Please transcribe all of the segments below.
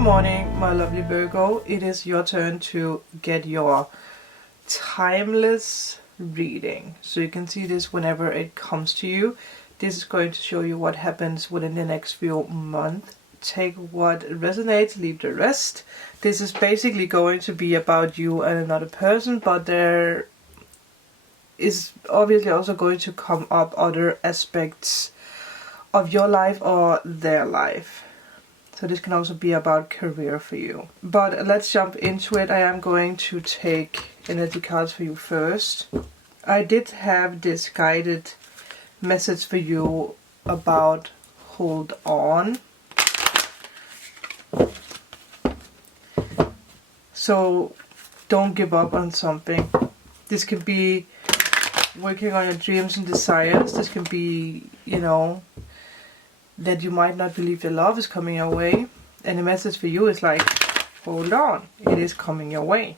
morning, my lovely Virgo. It is your turn to get your timeless reading. So you can see this whenever it comes to you. This is going to show you what happens within the next few months. Take what resonates, leave the rest. This is basically going to be about you and another person, but there is obviously also going to come up other aspects of your life or their life. So this can also be about career for you. But let's jump into it. I am going to take energy cards for you first. I did have this guided message for you about hold on. So don't give up on something. This can be working on your dreams and desires. This can be, you know, that you might not believe the love is coming your way. And the message for you is like, hold on, it is coming your way.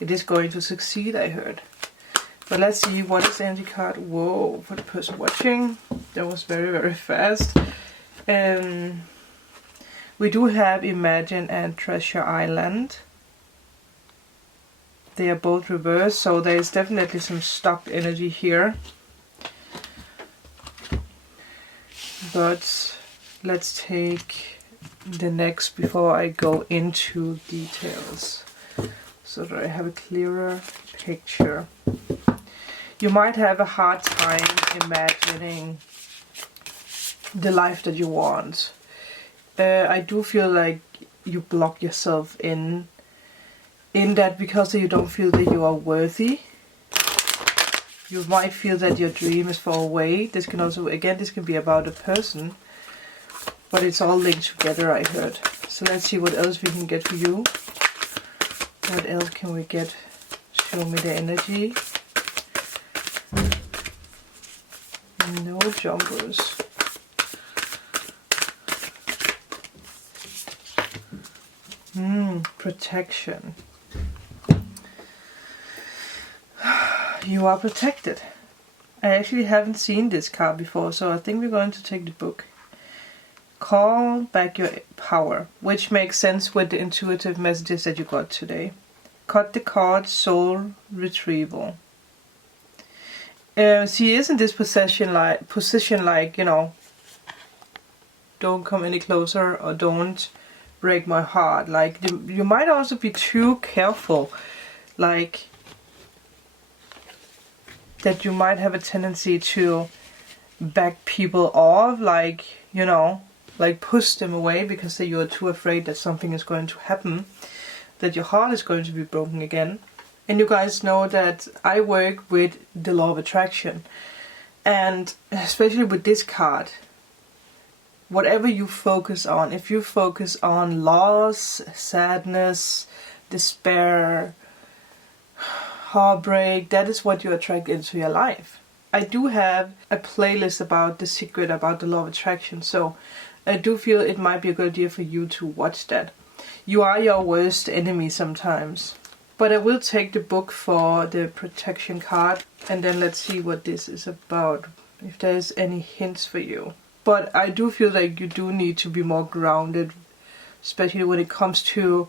It is going to succeed, I heard. But let's see, what is the energy card? Whoa, for the person watching. That was very, very fast. We do have Imagine and Treasure Island. They are both reversed, so there is definitely some stuck energy here. But let's take the next before I go into details, so that I have a clearer picture. You might have a hard time imagining the life that you want. I do feel like you block yourself in that because you don't feel that you are worthy. You might feel that your dream is far away. This can also, again, this can be about a person, but it's all linked together, I heard. So let's see what else we can get for you. What else can we get? Show me the energy. No jumpers. Protection. You are protected. I actually haven't seen this card before, so I think we're going to take the book. Call back your power, which makes sense with the intuitive messages that you got today. Cut the card, soul retrieval. She is in this position like, you know, don't come any closer or don't break my heart. Like, you might also be too careful, like that you might have a tendency to back people off, like, you know, like push them away because you're too afraid that something is going to happen, that your heart is going to be broken again. And you guys know that I work with the law of attraction, and especially with this card, whatever you focus on, if you focus on loss, sadness, despair, heartbreak, that is what you attract into your life. I do have a playlist about the secret, about the law of attraction, so I do feel it might be a good idea for you to watch that. You are your worst enemy sometimes. But I will take the book for the protection card, and then let's see what this is about, if there's any hints for you. But I do feel like you do need to be more grounded, especially when it comes to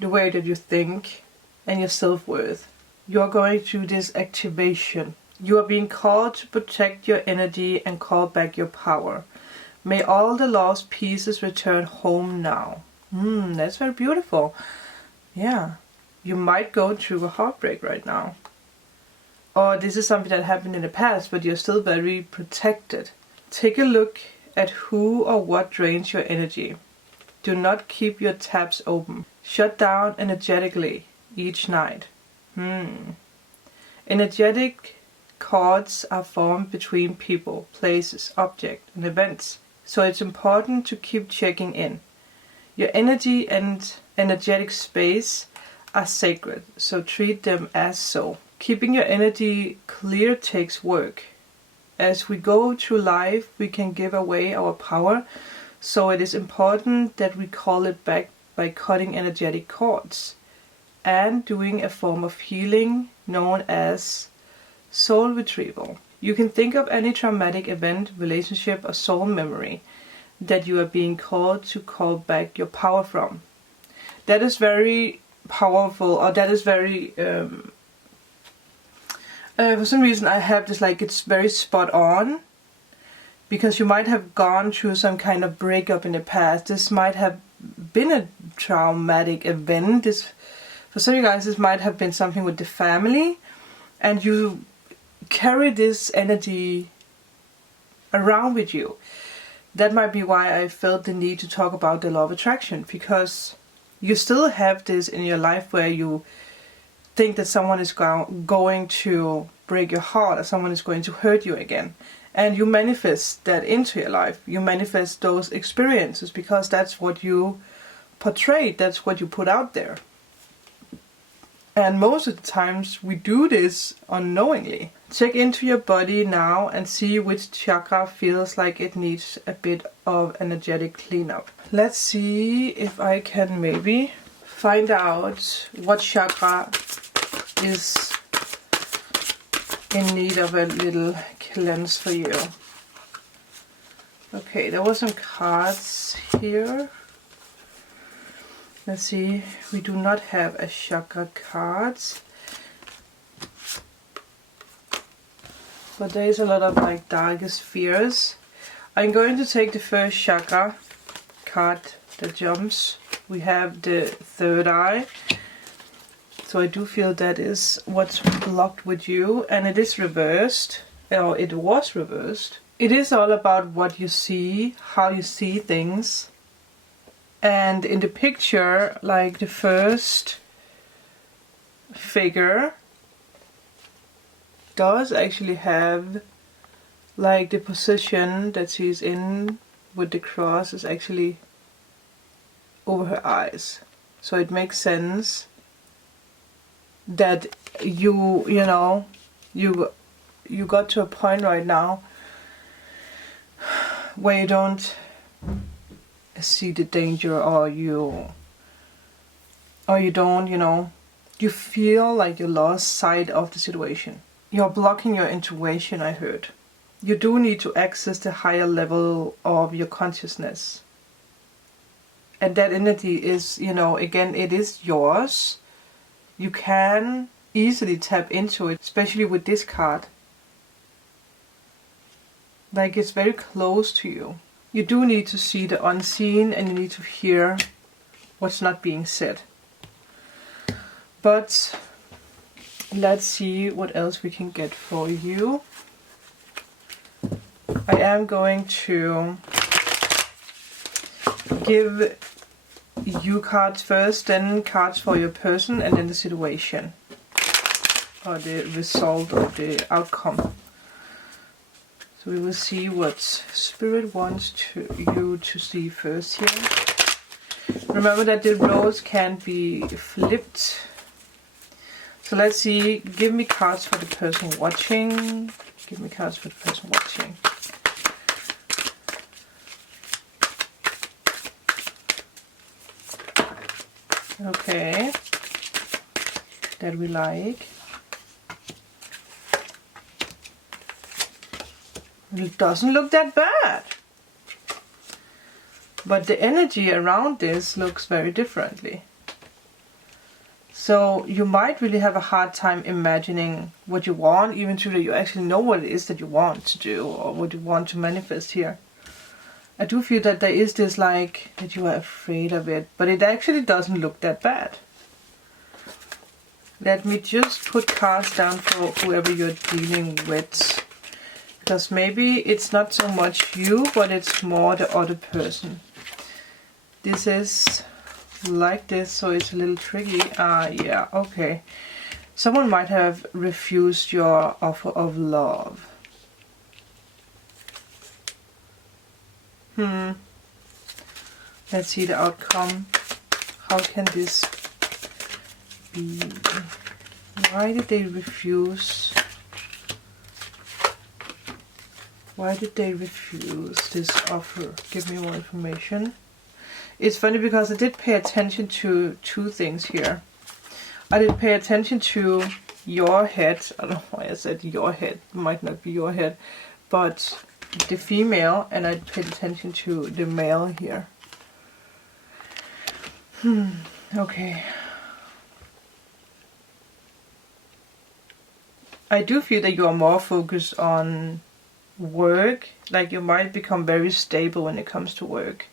the way that you think and your self-worth. You're going through this activation. You are being called to protect your energy and call back your power. May all the lost pieces return home now. That's very beautiful. Yeah. You might go through a heartbreak right now. Or this is something that happened in the past, but you're still very protected. Take a look at who or what drains your energy. Do not keep your taps open. Shut down energetically each night. Energetic cords are formed between people, places, objects, and events. So it's important to keep checking in. Your energy and energetic space are sacred, so treat them as so. Keeping your energy clear takes work. As we go through life, we can give away our power, so it is important that we call it back by cutting energetic cords and doing a form of healing known as soul retrieval. You can think of any traumatic event, relationship, or soul memory that you are being called to call back your power from. That is very powerful, or that is very for some reason I have this, like, it's very spot on, because you might have gone through some kind of breakup in the past. This might have been a traumatic event. This, for some of you guys, this might have been something with the family, and you carry this energy around with you. That might be why I felt the need to talk about the law of attraction, because you still have this in your life where you think that someone is going to break your heart, or someone is going to hurt you again. And you manifest that into your life. You manifest those experiences because that's what you portray, that's what you put out there. And most of the times we do this unknowingly. Check into your body now and see which chakra feels like it needs a bit of energetic cleanup. Let's see if I can maybe find out what chakra is in need of a little cleanse for you. Okay, there were some cards here. Let's see, we do not have a chakra cards, but there is a lot of, like, darkest fears. I'm going to take the first chakra card that jumps. We have the third eye. So I do feel that is what's blocked with you, and it is reversed, or it was reversed. It is all about what you see, how you see things. And in the picture, like, the first figure does actually have, like, the position that she's in with the cross is actually over her eyes. So it makes sense that you got to a point right now where you don't see the danger, or you don't, you feel like you lost sight of the situation. You're blocking your intuition, I heard. You do need to access the higher level of your consciousness. And that energy is, again, it is yours. You can easily tap into it, especially with this card. Like, it's very close to you. You do need to see the unseen, and you need to hear what's not being said. But let's see what else we can get for you. I am going to give you cards first, then cards for your person, and then the situation, or the result, or the outcome. So we will see what Spirit wants you to see first here. Remember that the roles can be flipped. So let's see, give me cards for the person watching. Give me cards for the person watching. Okay, that we like. It doesn't look that bad, but the energy around this looks very differently. So you might really have a hard time imagining what you want, even though you actually know what it is that you want to do, or what you want to manifest here. I do feel that there is this, like, that you are afraid of it, but it actually doesn't look that bad. Let me just put cards down for whoever you're dealing with. Because maybe it's not so much you, but it's more the other person. This is like this, so it's a little tricky. Yeah, okay. Someone might have refused your offer of love. Let's see the outcome. How can this be? Why did they refuse? Why did they refuse this offer? Give me more information. It's funny because I did pay attention to two things here. I did pay attention to your head. I don't know why I said your head. It might not be your head. But the female, and I paid attention to the male here. Okay. I do feel that you are more focused on work, like you might become very stable when it comes to work.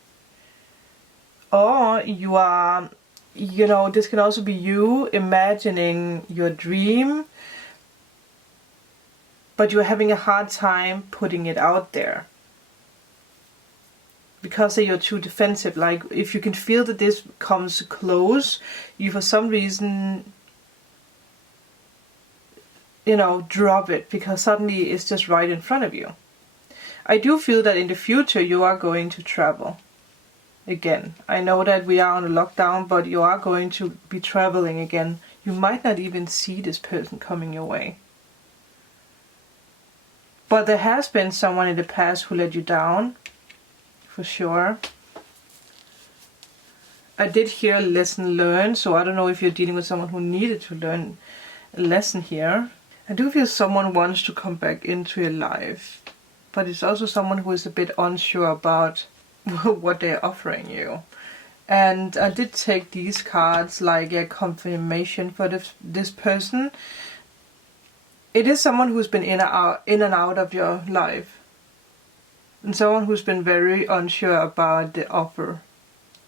Or you are, you know, this can also be you imagining your dream, but you're having a hard time putting it out there. Because you're too defensive. Like, if you can feel that this comes close, you for some reason, you know, drop it, because suddenly it's just right in front of you. I do feel that in the future you are going to travel. Again, I know that we are on a lockdown, but you are going to be traveling again. You might not even see this person coming your way. But there has been someone in the past who let you down, for sure. I did hear a lesson learned, so I don't know if you're dealing with someone who needed to learn a lesson here. I do feel someone wants to come back into your life, but it's also someone who is a bit unsure about what they're offering you. And I did take these cards like a confirmation for this person. It is someone who's been in and out of your life, and someone who's been very unsure about the offer.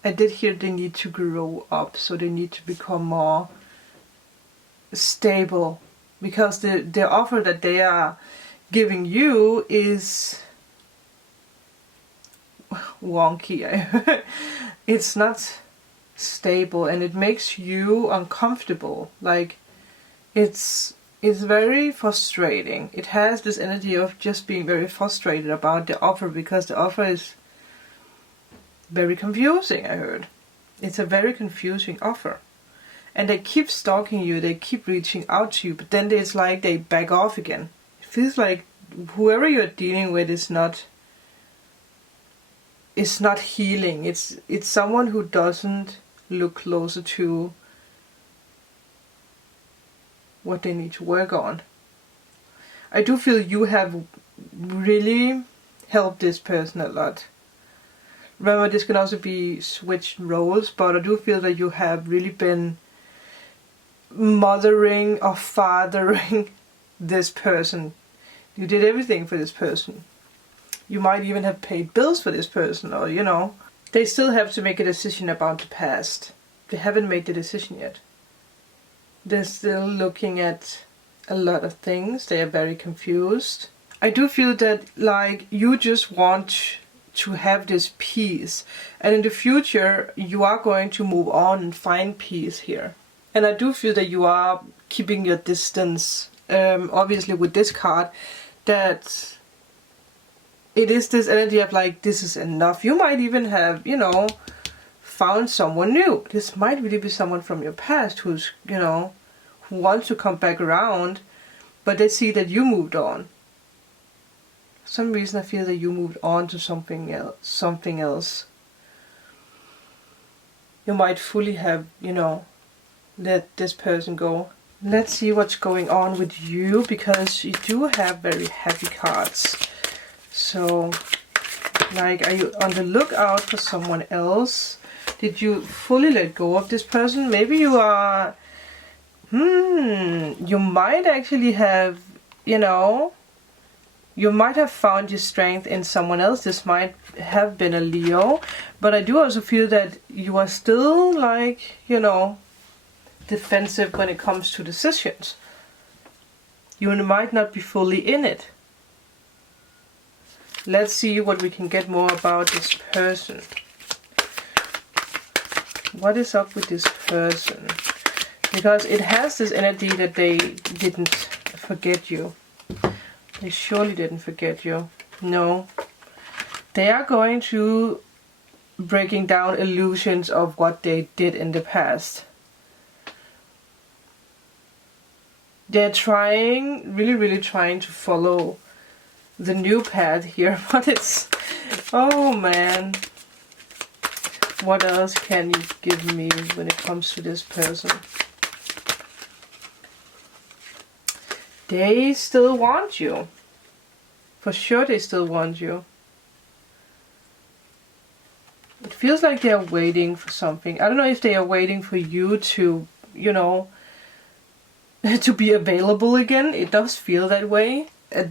I did hear they need to grow up, so they need to become more stable, because the offer that they are giving you is wonky. It's not stable, and it makes you uncomfortable. Like, it's very frustrating. It has this energy of just being very frustrated about the offer, because the offer is very confusing, I heard. It's a very confusing offer. And they keep stalking you, they keep reaching out to you, but then it's like they back off again. It feels like whoever you're dealing with is not healing. It's someone who doesn't look closer to what they need to work on. I do feel you have really helped this person a lot. Remember, this can also be switched roles, but I do feel that you have really been mothering or fathering this person. You did everything for this person. You might even have paid bills for this person, or, you know. They still have to make a decision about the past. They haven't made the decision yet. They're still looking at a lot of things. They are very confused. I do feel that, like, you just want to have this peace. And in the future, you are going to move on and find peace here. And I do feel that you are keeping your distance. Obviously with this card, that it is this energy of like, this is enough. You might even have, you know, found someone new. This might really be someone from your past who's, you know, who wants to come back around, but they see that you moved on. For some reason I feel that you moved on to something else. You might fully have, you know, let this person go. Let's see what's going on with you, because you do have very happy cards. So, like, are you on the lookout for someone else? Did you fully let go of this person? Maybe you are, you might actually have, you know, you might have found your strength in someone else. This might have been a Leo, but I do also feel that you are still, like, you know, defensive when it comes to decisions. You might not be fully in it. Let's see what we can get more about this person. What is up with this person? Because it has this energy that they didn't forget you. They surely didn't forget you. No. They are going to breaking down illusions of what they did in the past. They're trying, really trying to follow the new path here, but it's, oh man. What else can you give me when it comes to this person? They still want you. For sure they still want you. It feels like they are waiting for something. I don't know if they are waiting for you to, you know, to be available again. It does feel that way.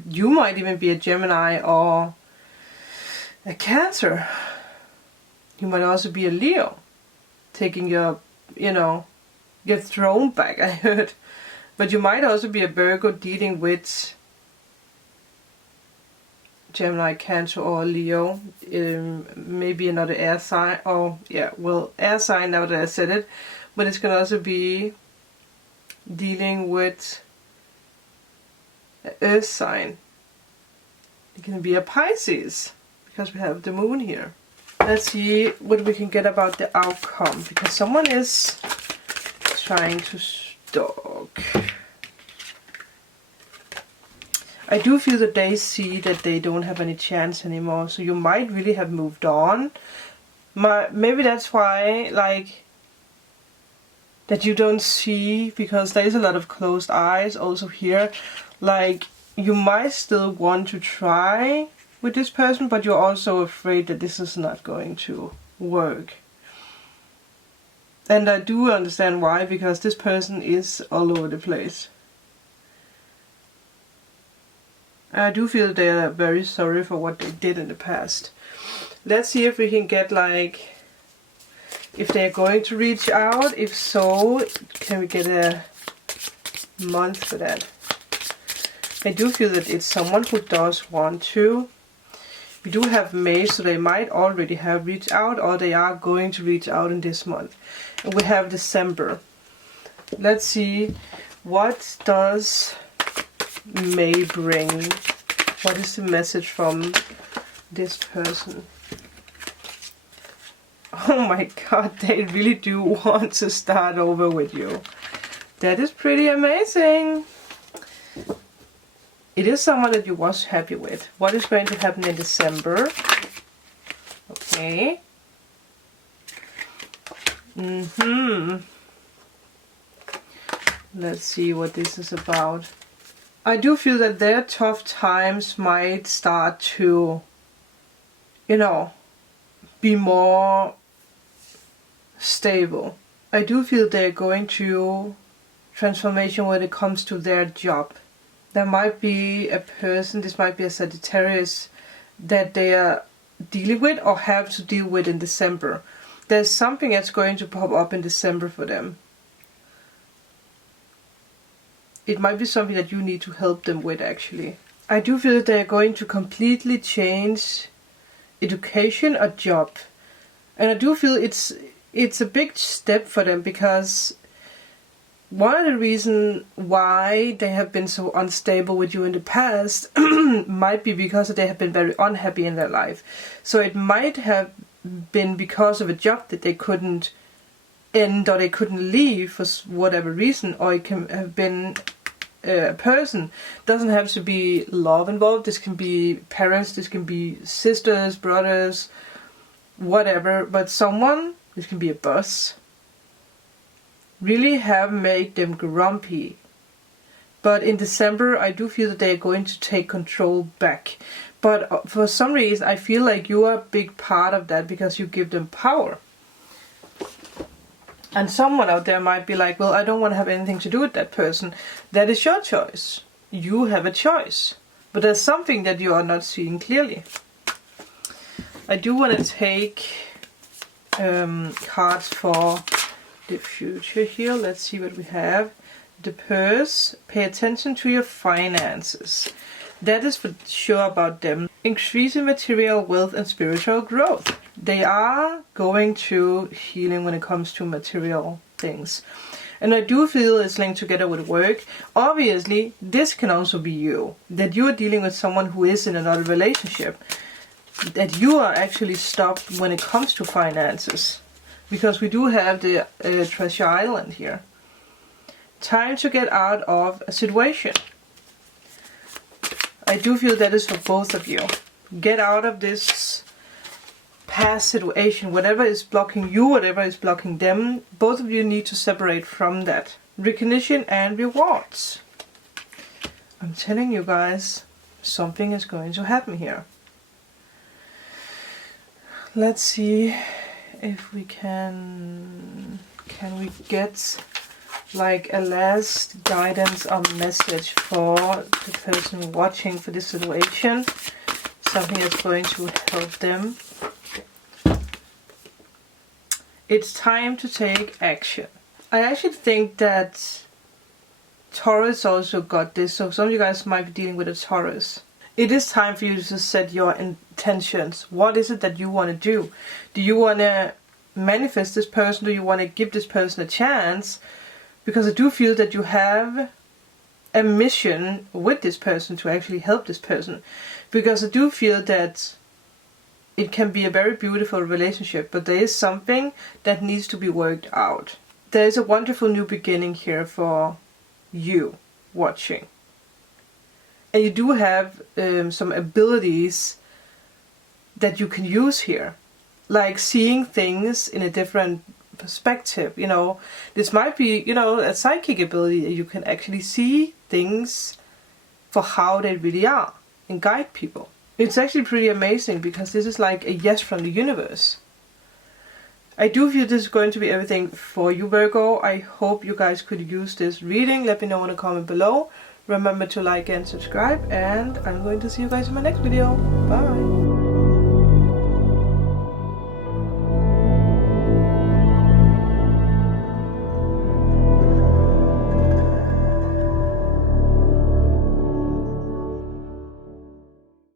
You might even be a Gemini or a Cancer. You might also be a Leo. Taking your, you know, your throne back, I heard. But you might also be a Virgo dealing with Gemini, Cancer or Leo, maybe another air sign, or yeah, well, air sign now that I said it, but it's gonna also be dealing with an earth sign. It can be a Pisces, because we have the moon here. Let's see what we can get about the outcome, because someone is trying to stalk. I do feel that they see that they don't have any chance anymore, so you might really have moved on. Maybe that's why, like, that you don't see, because there is a lot of closed eyes also here. Like, you might still want to try with this person, but you're also afraid that this is not going to work. And I do understand why, because this person is all over the place. I do feel they are very sorry for what they did in the past. Let's see if we can get, like, if they're going to reach out. If so, can we get a month for that? I do feel that it's someone who does want to. We do have May, so they might already have reached out, or they are going to reach out in this month. And we have December. Let's see, what does May bring? What is the message from this person? Oh my god, they really do want to start over with you. That is pretty amazing. It is someone that you was happy with. What is going to happen in December? Okay. Let's see what this is about. I do feel that their tough times might start to, you know, be more stable. I do feel they're going through transformation when it comes to their job. There might be a person, this might be a Sagittarius, that they are dealing with or have to deal with in December. There's something that's going to pop up in December for them. It might be something that you need to help them with, actually. I do feel that they're going to completely change education or job. And I do feel it's a big step for them, because one of the reasons why they have been so unstable with you in the past might be because they have been very unhappy in their life. So it might have been because of a job that they couldn't end, or they couldn't leave for whatever reason, or it can have been a person. Doesn't have to be love involved. This can be parents, this can be sisters, brothers, whatever, but someone, this can be a boss, really have made them grumpy. But in December I do feel that they are going to take control back. But for some reason I feel like you are a big part of that, because you give them power. And someone out there might be like, well, I don't want to have anything to do with that person. That is your choice. You have a choice. But there's something that you are not seeing clearly. I do want to take cards for the future here. Let's see what we have. The purse. Pay attention to your finances. That is for sure about them. Increasing material wealth and spiritual growth. They are going through healing when it comes to material things. And I do feel it's linked together with work. Obviously, this can also be you. That you are dealing with someone who is in another relationship. That you are actually stopped when it comes to finances. Because we do have the Treasure Island here. Time to get out of a situation. I do feel that is for both of you. Get out of this past situation. Whatever is blocking you, whatever is blocking them, both of you need to separate from that. Recognition and rewards. I'm telling you guys, something is going to happen here. Let's see if we can we get like a last guidance or message for the person watching for this situation. Something that's going to help them. It's time to take action. I actually think that Taurus also got this, so some of you guys might be dealing with a Taurus. It is time for you to set your intentions. What is it that you want to do? Do you want to manifest this person? Do you want to give this person a chance? Because I do feel that you have a mission with this person to actually help this person. Because I do feel that it can be a very beautiful relationship, but there is something that needs to be worked out. There is a wonderful new beginning here for you watching. And you do have some abilities that you can use here. Like seeing things in a different perspective, you know. This might be, you know, a psychic ability. You can actually see things for how they really are and guide people. It's actually pretty amazing because this is like a yes from the universe. I do feel this is going to be everything for you, Virgo. I hope you guys could use this reading. Let me know in the comment below. Remember to like and subscribe, and I'm going to see you guys in my next video. Bye!